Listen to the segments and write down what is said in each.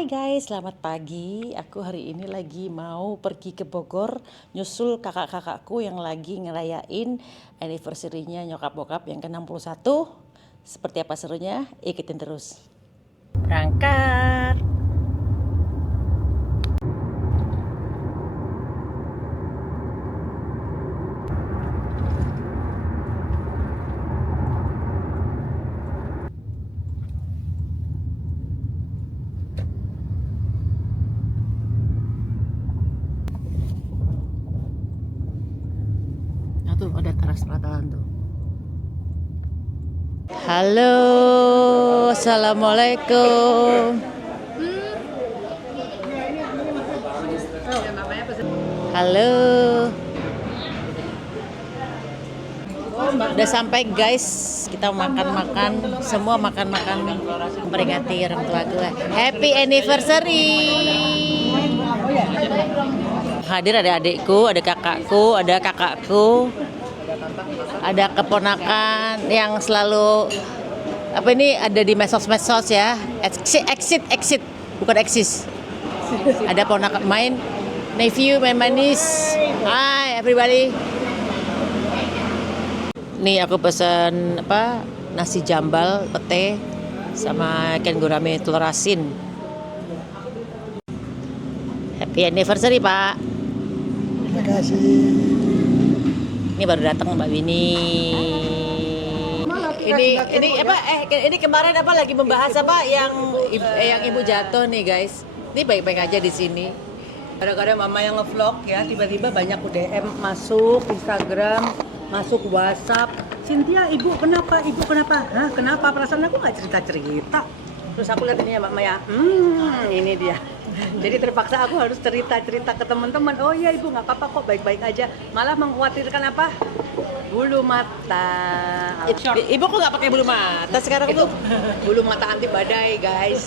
Hai guys, selamat pagi. Aku hari ini lagi mau pergi ke Bogor nyusul kakak-kakakku yang lagi ngerayain anniversary-nya nyokap bokap yang ke-61. Seperti apa serunya? Ikutin terus. Berangkat. Tuh ada teras pelataran tuh. Halo, assalamualaikum. Halo. Udah sampai guys, kita makan-makan, semua makan-makan memperingati orang tua gue. Happy anniversary. Hadir ada adikku, ada kakakku, ada kakakku, ada keponakan yang selalu ada di medsos ya. Exit, bukan eksis. Ada ponakan main, nephew main manis. Hi everybody. Nih aku pesan nasi jambal, pete, sama ikan gurame telur asin. Happy anniversary Pak. Terima kasih. Ini baru datang Mbak Winnie. Ini kemarin lagi membahas yang ibu jatuh nih guys. Ini baik-baik aja di sini. Gara-gara mama yang nge-vlog ya, tiba-tiba banyak DM masuk Instagram, masuk WhatsApp. Cynthia, ibu kenapa? Hah, kenapa? Perasaan aku nggak cerita-cerita. Terus aku lihat ini ya Mbak Maya, ini dia. Jadi terpaksa aku harus cerita-cerita ke teman-teman. Oh iya ibu nggak apa-apa kok, baik-baik aja. Malah mengkhawatirkan apa? Bulu mata. Ibu kok nggak pakai bulu mata sekarang Itu tuh? bulu mata anti badai guys.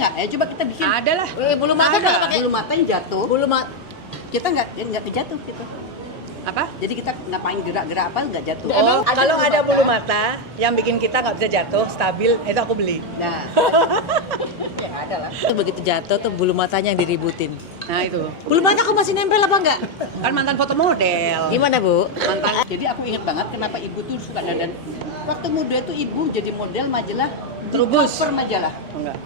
Nggak, ya coba kita bikin. Ada lah. Bulu mata Ada. kalau pakai Bulu mata yang jatuh. bulu mata. Kita nggak kejatuh gitu. Apa? Jadi kita ngapain gerak-gerak apa nggak jatuh. Oh, Ada kalau bulu ada mata. bulu mata yang bikin kita nggak bisa jatuh, stabil, itu aku beli. Nah, ya ada lah. Begitu jatuh tuh bulu matanya yang diributin. Nah itu. Bulu mata aku masih nempel apa enggak? Kan mantan foto model. Gimana Bu? Mantan. Jadi aku ingat banget kenapa ibu tuh suka dandan. Waktu muda tuh ibu jadi model majalah Trubus. Cover majalah. Oh, enggak.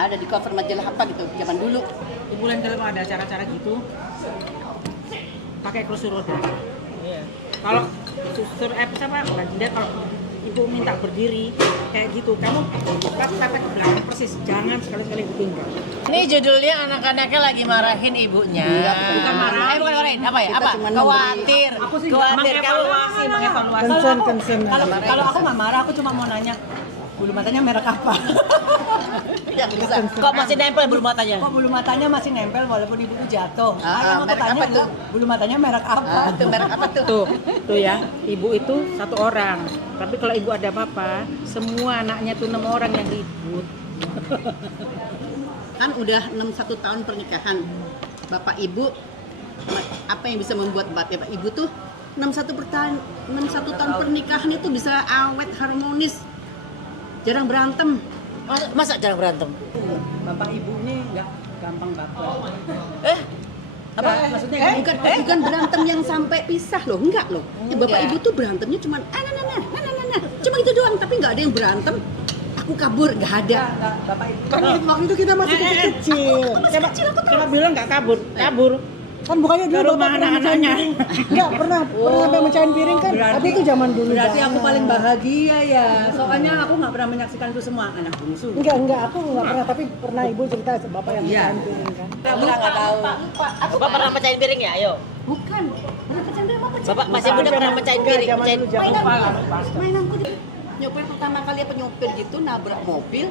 Ada di cover majalah apa gitu zaman dulu. Ibu lain kalau ada acara-acara gitu pakai kursi roda. Iya. Kalau suster Baginda kalau ibu minta berdiri kayak gitu, kamu pepet ke belakang persis, jangan sekali-sekali ditinggal. Ini judulnya anak-anaknya lagi marahin ibunya. Bukan marahin. Bukan marahin. Apa ya? Kita Apa? cuma Khawatir. Aku sih Khawatir kalau mengevaluasi. Kalau aku nggak marah, aku cuma mau nanya bulu matanya merek apa? Yang bisa. kok masih nempel bulu matanya? Kok bulu matanya masih nempel walaupun ibu tuh jatuh? Yang aku merek tanya apa adalah, tuh? bulu matanya merek apa? Itu merek apa tuh? Tuh ya, ibu itu satu orang. Tapi kalau ibu ada apa-apa, semua anaknya tuh 6 orang yang ribut. Kan udah 61 tahun pernikahan. Bapak ibu apa yang bisa membuat bapak ibu tuh 61 tahun pernikahan itu bisa awet harmonis. Jarang berantem. Masa jarang berantem? Bapak ibu ini nggak gampang baper. Apa? Maksudnya Bukan berantem yang sampai pisah loh, enggak loh. Ya, bapak ibu tuh berantemnya cuman cuma gitu doang, tapi nggak ada yang berantem. Aku kabur, nggak ada. Bapak ibu. Kan waktu itu kita masih kecil-kecil. Coba bilang nggak kabur. Kan bukannya Ke dulu rumah bapak pernah mecahin anak-anaknya. piring. Enggak pernah sampai mecahin piring kan. Tapi itu zaman dulu. Berarti aku banget. paling bahagia ya. Soalnya aku nggak pernah menyaksikan itu semua, anak bungsu. Enggak, aku enggak pernah, tapi pernah ibu cerita bapak yang Iya. mecahin piring kan. Aku nggak tahu. Bapak pernah mecahin piring ya? Ayo. Bukan. Pernah bercanda apa? Bapak masih muda pernah mecahin piring. Zaman dulu Mainanku nyopir pertama kali apa nyopir gitu nabrak mobil.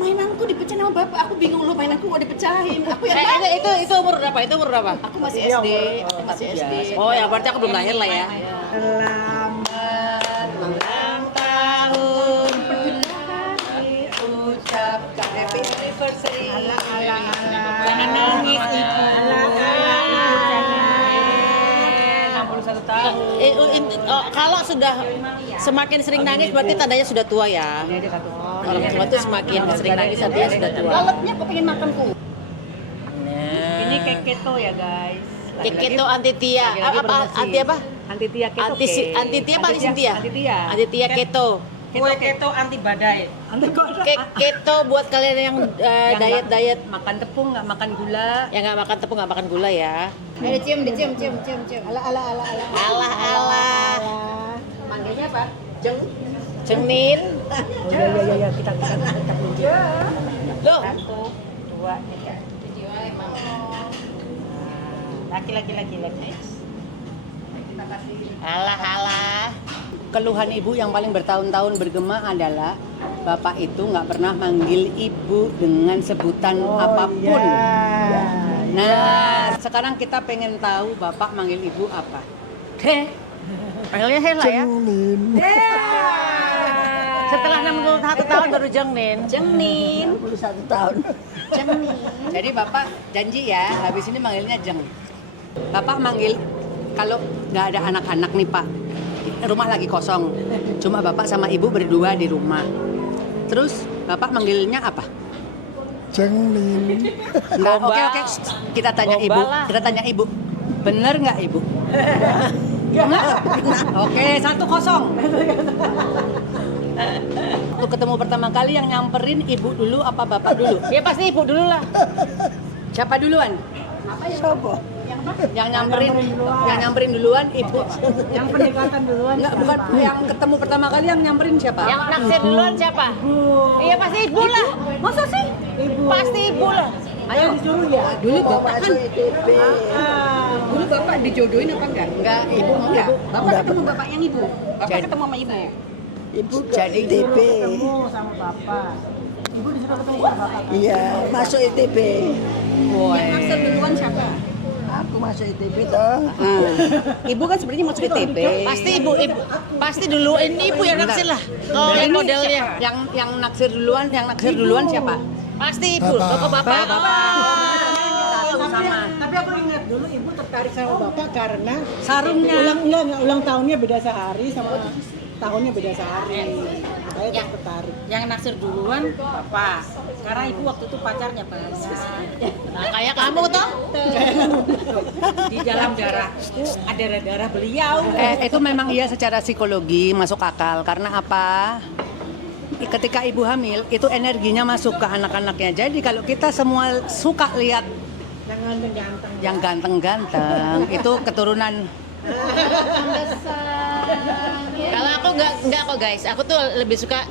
Mainanku dipecahin sama bapak. Aku bingung loh, mainanku kok dipecahin. Aku yang Itu umur berapa? Itu umur berapa? Aku masih SD. Aku masih SD. Oh ya berarti aku belum lahir lah ya. Selamat ulang tahun diucapkan happy anniversary. Jangan nangis ibu. 61 tahun. Kalau sudah semakin sering nangis berarti tandanya sudah tua ya. Ini aja satu. orang tua tuh semakin sering nangis saat dia sudah tua. Lalapnya aku pengen makan ku. Nah. Ini cake keto ya guys. Cake keto anti Tia. Lagi-lagi Apa promosi. anti apa? Anti Tia keto. Anti anti Tia apa anti Sintia? Anti Tia. Anti Tia keto. Kue keto anti badai. Keto buat kalian yang diet Makan tepung nggak makan gula. yang nggak makan tepung nggak makan gula ya. Dicium. Alah. Manggilnya apa? Jeng. Cengnin. Oh iya kita Loh, 1, 2, 3. Laki-laki. alah. Keluhan ibu yang paling bertahun-tahun bergema adalah bapak itu nggak pernah manggil ibu dengan sebutan apapun. Nah, sekarang kita pengen tahu bapak manggil ibu apa? Panggilnya Hela ya. Setelah 61 tahun baru Jengnin. 21 tahun. Jadi bapak janji ya, habis ini manggilnya Jeng. Bapak manggil kalau nggak ada anak-anak nih pak, rumah lagi kosong, cuma bapak sama ibu berdua di rumah. Terus bapak manggilnya apa? Cengnin. Nggak, Gombal. oke. Kita tanya Gombal ibu. lah. Kita tanya ibu. Bener nggak ibu? Bener. Oke, 1-0. Waktu ketemu pertama kali yang nyamperin ibu dulu apa bapak dulu? Ya pasti ibu dulu lah. Siapa duluan? Siapa? Yang nyamperin duluan ibu. Yang pendekatan duluan. Enggak, bukan yang ketemu pertama kali yang nyamperin siapa? Yang naksir duluan siapa? Iya pasti ibu lah. Masa sih? Pasti ibu lah. Ayo Disuruh ya. dulu bapak kan Ah. dulu bapak dijodohin apa enggak? Enggak, ibu enggak. Bapak ketemu bapak yang ibu. Bapak ketemu sama ibu. Ibu Jadi ITB. Ketemu sama bapak. Ibu disuruh ketemu sama bapak. Iya, masuk ITB. Yang naksir duluan siapa? Aku masuk ITB toh. Ibu kan sebenarnya masuk ITB. Pasti ibu pasti dulu ini ibu yang naksir lah. Kalau Ini yang modelnya. yang naksir duluan siapa? Pasti ibu. Bapak. Satu sama. Tapi aku ingat dulu ibu tertarik sama bapak karena Sarungnya. ulang tahunnya beda sehari sama tahunnya beda sehari. Saya tertarik. Yang naksir duluan bapak. Karena ibu waktu itu pacarnya banyak. Nah, kayak kamu toh. Di dalam darah ada darah beliau. Itu memang iya secara psikologi masuk akal karena apa? Ketika ibu hamil itu energinya masuk ke anak-anaknya. Jadi kalau kita semua suka lihat Yang ganteng-ganteng. yang ganteng-ganteng itu keturunan. Kalau aku nggak kok guys. Aku tuh lebih suka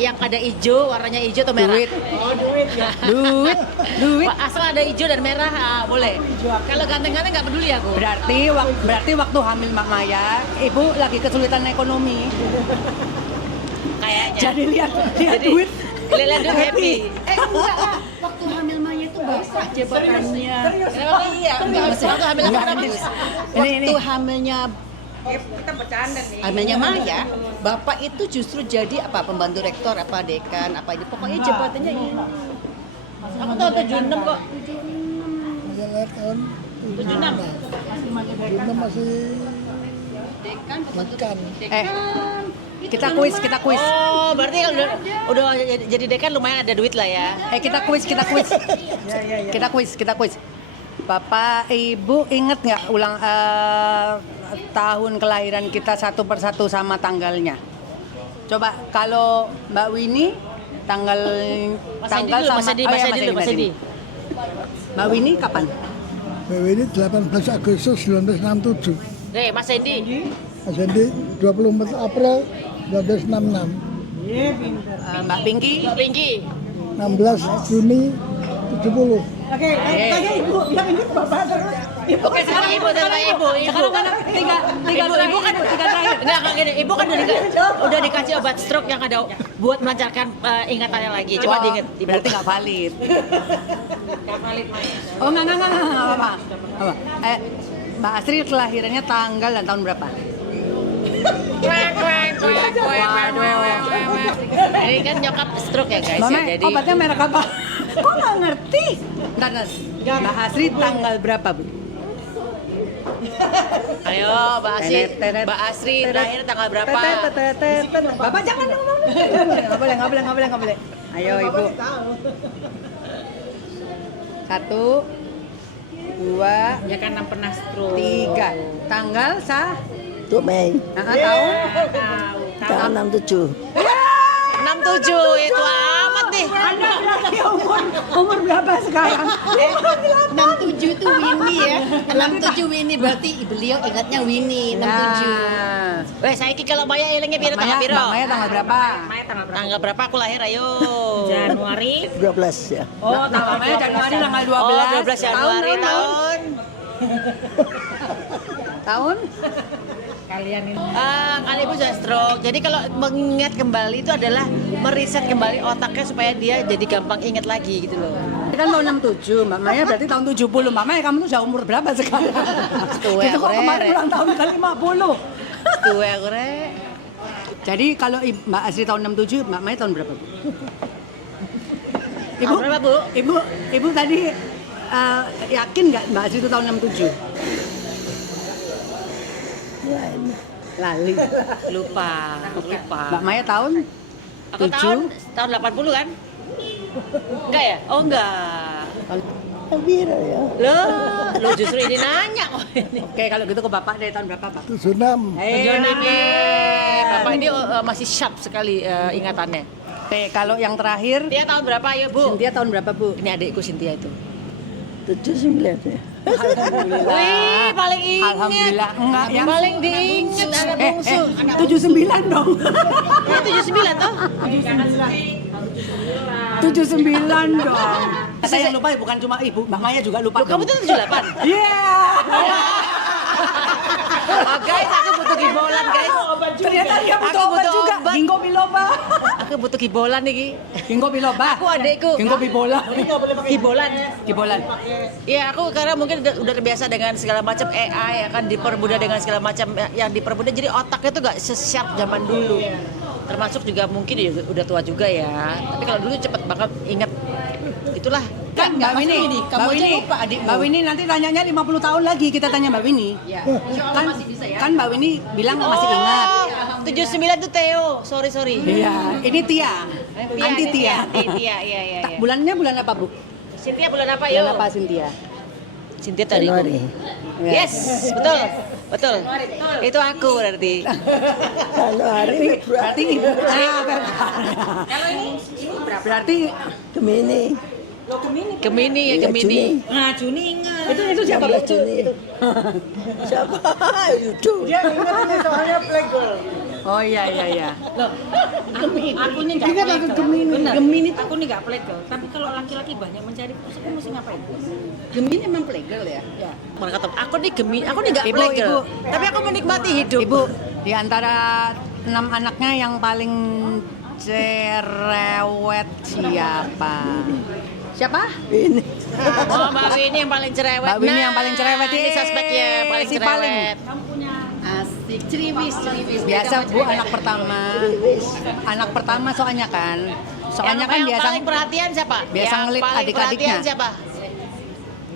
yang ada hijau, warnanya hijau atau merah. Duit. Oh, duit ya. Duit. Asal ada hijau dan merah boleh. Kalau ganteng-ganteng nggak peduli aku. Berarti waktu hamil Mbak Maya, ibu lagi kesulitan ekonomi. Kayaknya. Jadi lihat Jadi, duit. Lihat duit happy. Enggak lah. Waktu hamil Maya itu basah jabatannya. Kenapa? Iya. Waktu hamil aku kenapa? Waktu hamilnya Kita bercanda nih. hamilnya Maya, bapak itu justru jadi apa? Pembantu rektor, apa dekan, apa itu. Pokoknya jabatannya ini. Aku tahu 76 kok. Tahun 76. masih Dekan, pembantu ikan. Kita kuis. Oh, berarti kalau udah jadi dekan lumayan ada duit lah ya. Kita kuis. Kita kuis. Bapak, Ibu inget nggak ulang tahun kelahiran kita satu persatu sama tanggalnya? Coba kalau Mbak Winnie tanggal Mas Edi dulu. Mbak Winnie kapan? ini 18 Agustus 1967. Mas Edi. Mas Hendi 24 April 1966. Mbak Pinky? Pinky. 16 Juni 70. Oke, Tanya ibu, yang ini bapak terus. Oke, sekarang ibu. Sekarang mana tiga Ibu kan enggak gini. Ibu kan udah dikasih obat stroke yang ada buat melancarkan ingatannya lagi. Coba diinget. Berarti nggak valid. Oh nggak apa. Mbak Astri kelahirannya tanggal dan tahun berapa? Ini kan nyokap stroke ya guys Mama, ya. Jadi obatnya merek apa? Kok nggak ngerti? Ntar. Mbak Astri tanggal berapa, Bu? ayo Mbak Asri terakhir tanggal berapa? Bapak jangan ngomong Nggak boleh. Ayo ibu. 1, 2, Ya kan pernah stroke. 3. Tanggal sah? Tuh Mei. Tahun? Tahun 67. 67 itu amat nih. Umur berapa sekarang? 67 itu Winnie ya. 67 Winnie berarti beliau ingatnya Winnie 67. Weh, saiki kalau Maya elingnya piro Maya, tanggal piro? Mbak Maya tanggal berapa? Maya tanggal berapa? Tanggal berapa aku lahir ayo? Januari. 12 ya. Oh, Mbak Maya Januari tanggal 12. Oh, 12 Januari tahun. Tahun? Kalian ini. Kan ibu sudah stroke. Jadi kalau mengingat kembali itu adalah meriset kembali otaknya supaya dia jadi gampang ingat lagi gitu loh. Ini kan tahun 67, Mbak Maya berarti tahun 70. Mbak Maya kamu tuh udah umur berapa sekarang? Tua, Itu kok Re, kemarin Re. ulang tahun ke 50. Tuh aku rek. Jadi kalau Mbak Asri tahun 67, Mbak Maya tahun berapa, Bu? Tahun berapa, Bu? Ibu tadi yakin nggak Mbak Asri itu tahun 67? Lali. Lupa. Mbak Maya tahun? Aku tahun 80 kan? Enggak ya? Oh enggak. Bira ya. Lo justru ini nanya kok ini. Oke, kalau gitu ke Bapak dari tahun berapa, Pak? 76. Tujuan ini Bapak ini masih sharp sekali ingatannya. Oke, kalau yang terakhir, Dia tahun berapa ya, Bu? Cynthia tahun berapa, Bu? Ini adikku Cynthia itu. 79 ya. Wih, paling ingat. Alhamdulillah. Enggak, yang Paling diingat anak bungsu. 79 dong. Ya 79 toh? 79 dong. Saya yang lupa bukan cuma Ibu, Mbak Maya juga lupa. Loh, kamu tuh 78. Iya. Oh, guys, aku butuh gibolan, guys. Ternyata dia butuh Aku obat butuh juga. obat. Ginkgo biloba. Aku butuh gibolan nih. Ginkgo biloba. Aku adikku. Ginkgo bibola. Gibolan. Gibolan. Iya, aku karena mungkin udah terbiasa dengan segala macam AI, akan dipermudah dengan segala macam yang dipermudah. Jadi otaknya tuh gak se-sharp zaman dulu. Termasuk juga mungkin ya udah tua juga ya. Tapi kalau dulu cepet banget inget. Itulah. Kan Mbak Winnie, kamu aja lupa Mbak Winnie nanti tanyanya 50 tahun lagi kita tanya Mbak Winnie. Ya, insya Allah Kan, masih bisa ya. kan Mbak Winnie bilang masih ingat. 79 tuh Theo. Sorry. Iya, ini Tia. Anti Tia. Iya. Bulannya bulan apa, Bu? Cynthia bulan apa Bulan yuk? apa Cynthia? Cynthia tadi. Januari. Yes, betul. Itu aku berarti. Januari. Berarti Ibu. Kalau ini Berarti Gemini. Gemini ya Iya, Gemini. Juni. nah Juni ingat. itu siapa? Iya, Juni. Siapa? Yudu. Oh iya. Aku ini nggak playgirl. Bener. Aku ini nggak playgirl. Tapi kalau laki-laki banyak mencari terus aku mesti ngapain? Gemini emang playgirl ya? Mereka kata, aku nih Gemini, aku nih nggak Ibu, playgirl. Ibu. Tapi aku menikmati hidup. Ibu, di antara 6 anaknya yang paling cerewet siapa? Siapa? Ini. Oh, Mbak Winnie yang paling cerewet. Mbak Winnie yang paling cerewet. Ini suspeknya paling Si cerewet. paling. Asik, ceriwis. Biasa Bu anak pertama. Anak pertama soalnya kan. Soalnya kan yang biasa paling perhatian siapa? biasa Yang ngelit paling adik-adiknya. perhatian siapa?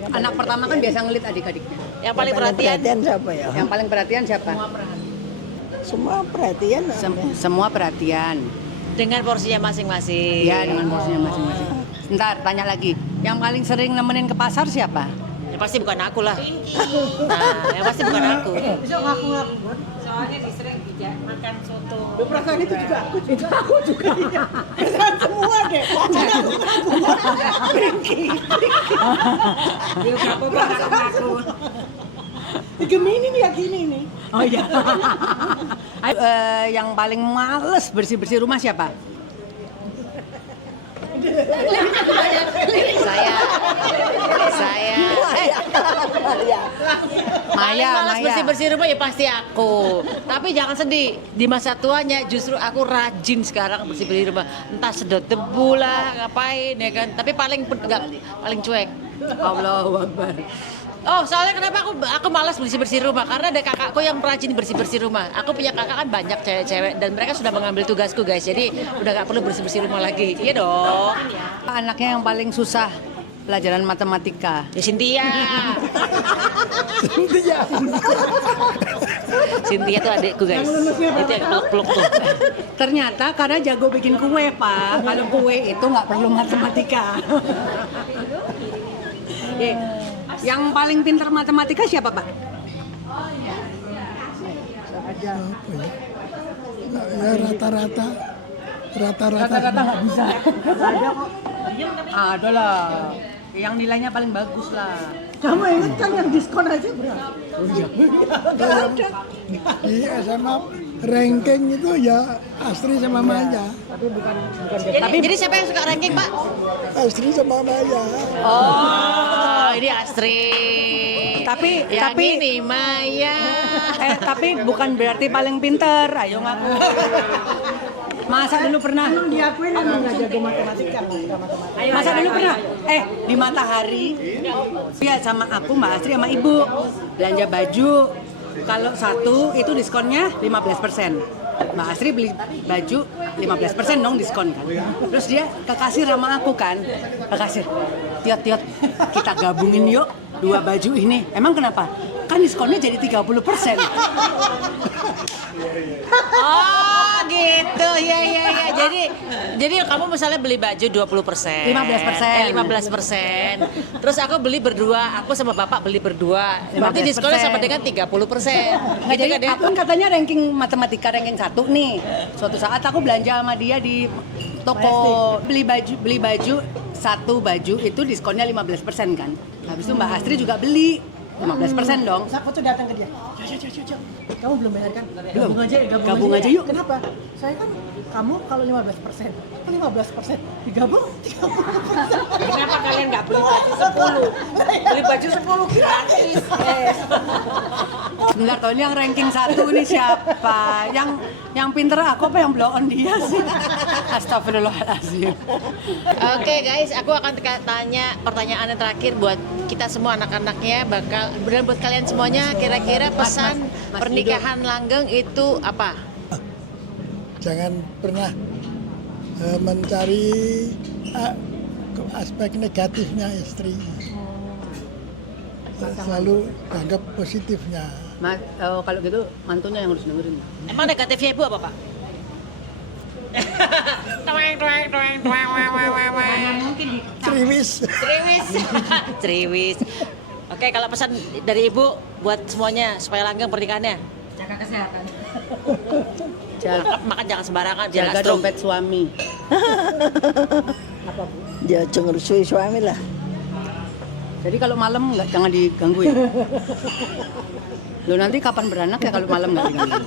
anak pertama kan biasa ngelit adik-adiknya. Yang paling perhatian. siapa ya? Yang paling perhatian siapa? Semua perhatian. Semua perhatian. Dengan porsinya masing-masing. Ya dengan porsinya masing-masing. Ntar tanya lagi. Yang paling sering nemenin ke pasar siapa? Ya pasti bukan aku lah. Nah, yang pasti bukan aku. Soalnya disering bijak makan soto. Perasaan itu juga aku juga iya. Perasaan semua deh. Dia apa aku. Gemini nih ya gini nih. Oh iya. Yang paling males bersih-bersih rumah siapa? Saya. Maya, Malas bersih-bersih rumah ya pasti aku. Tapi jangan sedih. Di masa tuanya justru aku rajin sekarang bersih-bersih rumah. Entah sedot debu lah, ngapain ya kan. Tapi paling cuek. Allahu Akbar. Oh, soalnya kenapa aku malas bersih-bersih rumah? Karena ada kakakku yang rajin bersih-bersih rumah. Aku punya kakak kan banyak cewek-cewek dan mereka sudah mengambil tugasku guys. Jadi udah gak perlu bersih-bersih rumah lagi. Iya dong. Anaknya yang paling susah pelajaran matematika. Ya Cynthia. Cynthia tuh adikku guys. Itu yang peluk-peluk tuh. Ternyata karena jago bikin kue, Pak. Kalau kue itu nggak perlu matematika. Yang paling pintar matematika siapa, Pak? Ya, rata-rata Rata-rata nggak bisa. Ada kok. Ada lah. Yang nilainya paling bagus lah. Kamu ingat kan yang diskon aja berapa? di SMA ranking itu ya Astri sama Maya. Jadi siapa yang suka ranking Pak? Astri sama Maya. Oh, ini Astri. Yang Tapi ini Maya. tapi bukan berarti paling pintar. Ayo ngaku. Masa dulu pernah? Diakuin emang nggak jago matematika, nggak suka matematika. Masa dulu pernah? Di Matahari, ya sama aku, Mbak Astri sama Ibu belanja baju. Kalau satu itu diskonnya 15%. Mbak Astri beli baju 15% dong diskon kan. Terus dia ke kasir sama aku kan. Ke kasir, Tiot, kita gabungin yuk 2 baju ini. Emang kenapa? Kan diskonnya jadi 30%. Oh gitu, ya. Jadi kamu misalnya beli baju 20%, 15%. Terus aku beli berdua, aku sama bapak beli berdua. Berarti 15%. diskonnya sama dengan 30%. Nggak, Gitu jadi kan ya? aku kan katanya ranking matematika ranking 1 nih. Suatu saat aku belanja sama dia di toko beli baju satu baju itu diskonnya 15% kan. Habis itu Mbak Astri juga beli 15% dong. Aku tuh datang ke dia. Cok. Kamu belum bayar kan? Belum. Gabung aja yuk. Kenapa? Saya kan kamu kalau 15%, aku 15% digabung 30%. Kenapa kalian nggak beli baju 10? Beli baju 10 gratis. Bentar, toh ini yang ranking 1 ini siapa? Yang pinter aku apa yang blow on dia sih? Astagfirullahaladzim. Oke guys, aku akan tanya pertanyaan yang terakhir buat kita semua anak-anaknya, dan buat kalian semuanya, kira-kira pesan Mas pernikahan langgeng itu apa? Jangan pernah mencari aspek negatifnya istri. Selalu anggap positifnya. Kalau gitu mantunya yang harus dengerin. Emang negatifnya ibu apa Pak? Triwis. Triwis. Oke, kalau pesan dari ibu buat semuanya supaya langgeng pernikahannya, Jaga kesehatan. makan jangan sembarangan, biar Jaga nggak stroke. dompet suami. Ya jangan rusui suami lah. Jadi kalau malam jangan diganggu ya. Lo nanti kapan beranak ya kalau malam nggak diganggu?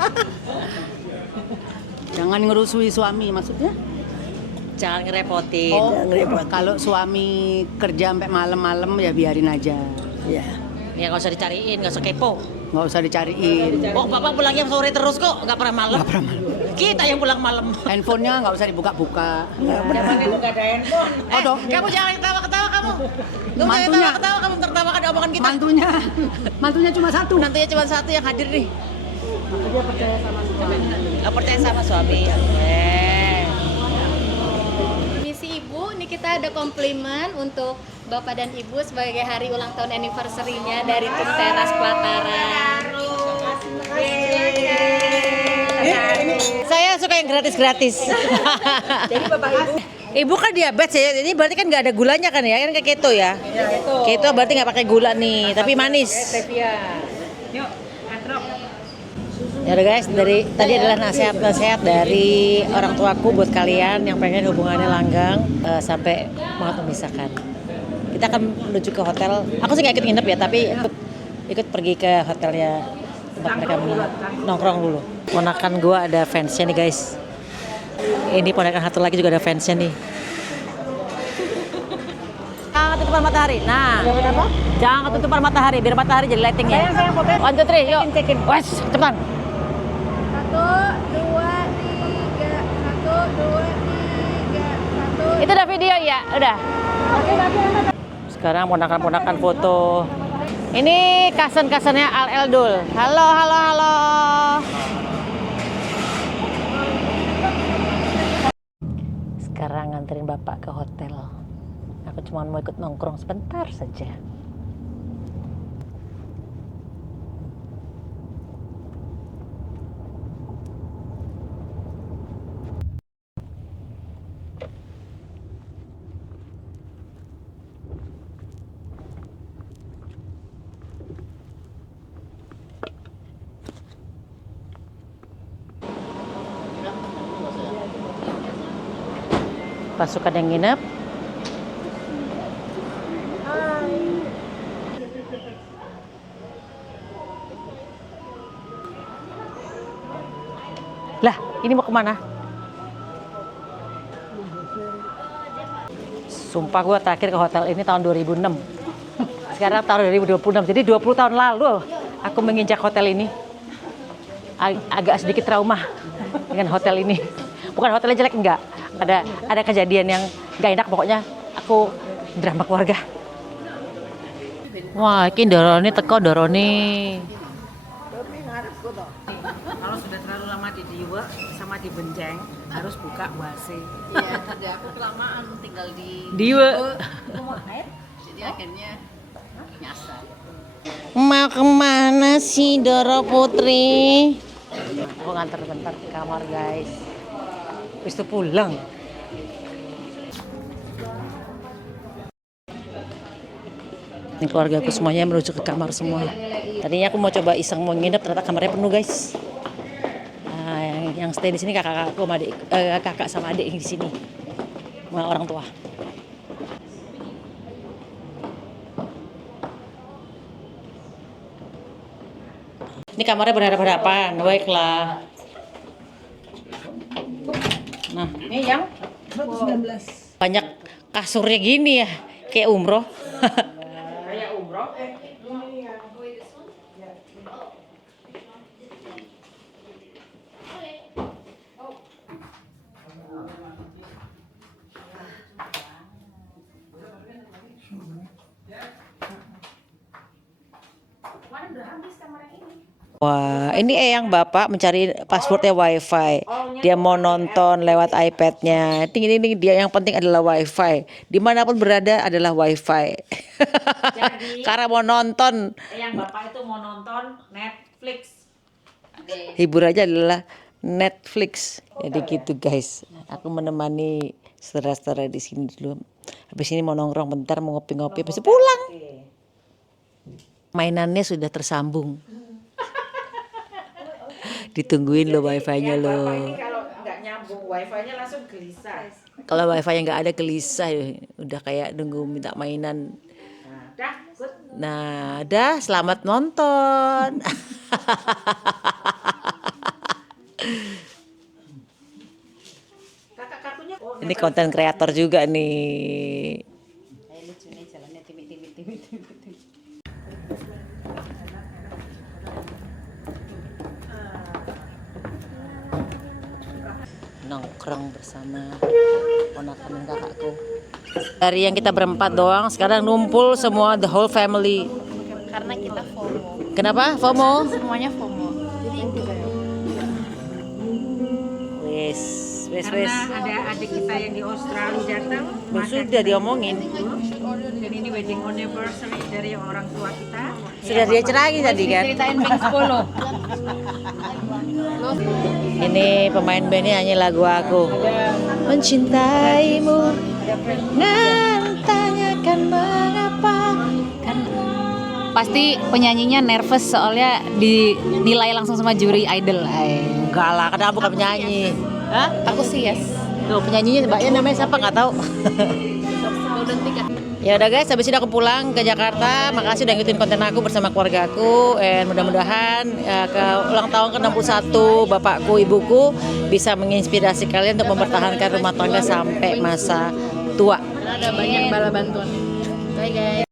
Jangan ngerusui suami maksudnya? Jangan ngerepotin. Oh, kalau suami kerja sampai malam-malam ya biarin aja. Ya. Ya nggak usah dicariin, nggak usah kepo. Nggak usah dicariin. Oh, bapak pulangnya sore terus kok, nggak pernah malam. Kita yang pulang malam. Handphonenya nggak usah dibuka-buka. Zaman itu nggak ada handphone. Oh dong. Kamu jangan ketawa-ketawa kamu. Kamu jangan Mantunya. ketawa-ketawa, kamu tertawakan omongan kita. Mantunya cuma satu. Nantinya cuma satu yang hadir nih. Dia percaya sama suami. Nggak percaya sama suami. Misi Ibu, ini kita ada komplimen untuk Bapak dan Ibu sebagai hari ulang tahun anniversary-nya dari Tim Teras Pelataran. Saya suka yang gratis-gratis. Jadi Bapak Ibu Ibu kan diabetes ya, ini berarti kan nggak ada gulanya kan ya, kan kayak keto ya. Keto berarti nggak pakai gula nih, tapi manis. Stevia. Yuk, atrok. Ya udah guys, tadi adalah nasihat-nasihat dari orang tuaku buat kalian yang pengen hubungannya langgang sampai mau memisahkan. Kita akan menuju ke hotel. Aku sih nggak ikut nginep ya, tapi ikut pergi ke hotelnya tempat mereka nongkrong dulu. Ponakan gua ada fansnya nih guys. Ini ponakan satu lagi juga ada fansnya nih. Jangan ketutupan matahari. Nah, jangan ketutupan matahari biar matahari jadi lightingnya. 1, 2, 3, yuk. Wes, cepetan. 1, 2, 3. 1, 2, 3. 1. Itu udah video ya, udah. Sekarang ponakan-ponakan foto. Ini kasen-kasennya Al Eldul. Halo. Sekarang nganterin bapak ke hotel. Aku cuma mau ikut nongkrong sebentar saja. pasukan yang nginep. Lah, ini mau kemana? Sumpah gue terakhir ke hotel ini tahun 2006. Sekarang tahun 2026, jadi 20 tahun lalu aku menginjak hotel ini. Agak sedikit trauma dengan hotel ini. Bukan hotelnya jelek, enggak. Ada kejadian yang nggak enak, pokoknya aku drama keluarga. Wah, ini dorone teko dorone. Kalau sudah terlalu lama di Diwe sama di Benjeng harus buka WC. Iya, jadi aku kelamaan tinggal di Diwe. jadi akhirnya nyasar. Mau kemana sih Doro Putri? Aku nganter bentar ke kamar guys. Habis itu pulang. Ini keluarga aku semuanya menuju ke kamar semua. Tadinya aku mau coba iseng mau nginep, ternyata kamarnya penuh guys. Nah, yang stay di sini kakak sama adik di sini, sama orang tua. Ini kamarnya berhadapan-hadapan, baiklah. Nah, Ini yang banyak kasurnya gini ya, kayak umroh. kayak umroh. Wah, ini Eyang Bapak mencari passwordnya WiFi. Dia mau nonton lewat iPad-nya. Ini dia, yang penting adalah WiFi. Dimanapun berada adalah WiFi. Jadi- Karena mau nonton, Yang bapak itu mau nonton Netflix. hiburannya adalah Netflix. Jadi gitu guys. Aku menemani saudara-saudara di sini dulu. Habis ini mau nongkrong bentar, mau ngopi-ngopi, habis itu pulang. Mainannya sudah tersambung. Ditungguin loh wifi-nya Yang loh. bapak ini kalau nggak nyambung wifi-nya langsung gelisah. Kalau wifi-nya nggak ada gelisah ya. Udah kayak nunggu minta mainan. Nah, dah, good. Nah, dah selamat nonton. Kakak kartunya. Oh, Ini konten kreator juga nih. Nongkrong bersama ponakan dan kakakku. Dari yang kita berempat doang, sekarang numpul semua, the whole family. Karena kita FOMO. Kenapa? FOMO? Semuanya FOMO. Wes. karena ada adik kita yang di Australia datang. maka Sudah diomongin. Dan ini wedding anniversary dari orang tua kita. Sudah dia cerai tadi kan. Ceritain Bang Spolo. Ini pemain bandnya nyanyi lagu aku. Mencintaimu dan tanyakan mengapa. Pasti penyanyinya nervous soalnya dinilai langsung sama juri idol. Enggak lah, karena aku bukan penyanyi. Hah? Aku sih yes. Tuh penyanyinya mbaknya namanya siapa nggak tahu. Ya udah guys, habis ini aku pulang ke Jakarta. Makasih udah ngikutin konten aku bersama keluarga aku. Dan mudah-mudahan ke ulang tahun ke-61 bapakku, ibuku bisa menginspirasi kalian untuk mempertahankan rumah tangga sampai masa tua. Ada banyak bala bantuan. Bye guys.